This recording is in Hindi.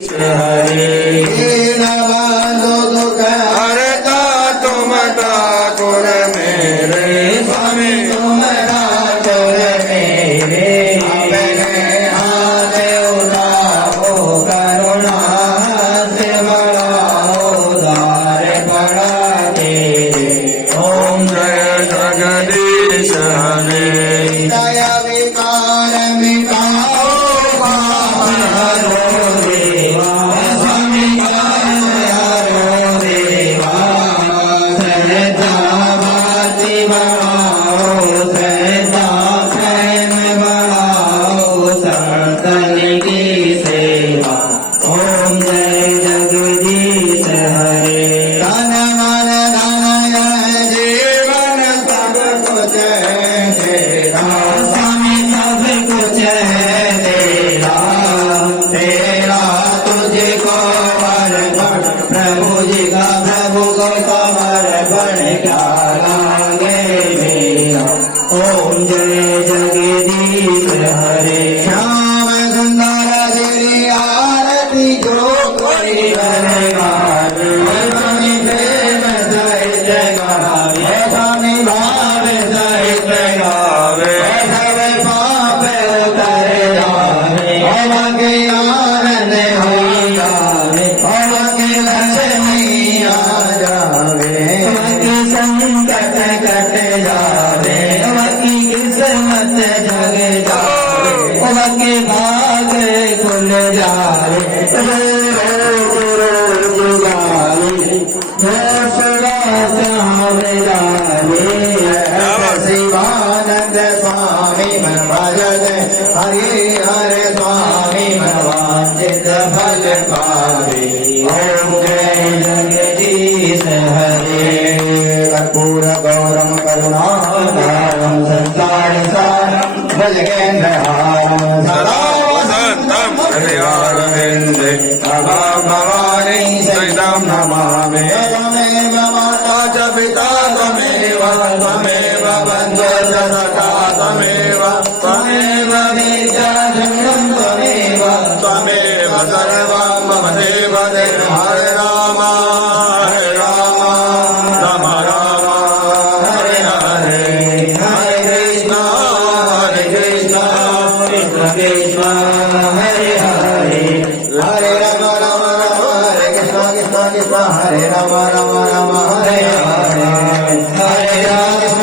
हरे नवानो दुख हरता तुम ठाकुर मेरे स्वामी तुम ठाकुर मेरे अपने हाथ उठाओ करुणा से बढ़ाओ उदार पड़ा तेरे ओम जय जगदीश हरे दया विकार मिटाओ पावन हरो देवा स्वामी हरो देवा सहता भाति बढ़ाओ सहता प्रेम बढ़ाओ संतन की सेवा ओम जय जगदीश हरे धन मन धन जीवन सब कुछ है तेरा स्वामी सब कुछ है तेरा तेरा तुझको अर्पण प्रभु जी का प्रभु को समर्पण क्या लागे मेरा ओम जय जगदीश हरे श्याम सुंदर तेरी आरती जो कोई करेगा स्वामी प्रेम सहित गावे स्वामी भाव सहित गावे सब पाप उतर जावे ओम के आनंद हो जावे ओम के लक्ष्मी आ जावे ओम के संकट कट जावे ओम की किस्मत जग जावे ओम के भाग खुल जावे शिवानंद स्वामी मन भजन हरे हरे स्वामी मन वांछित फल पावे ओम जय जगदीश हरे कर्पूर गौरम करुणाधारम संसार सारम भजगेन्द्रहारम सदा वसंतम हरियारविंदे भवा भवानी सहितं नमामि त्वमेव माता च पिता त्वमेव त्वमेव बन्धुः च सखा त्वमेव त्वमेव विद्या धनं त्वमेव त्वमेव सर्वं मम देव देव हरे राम राम राम हरे हरे हरे कृष्ण कृष्ण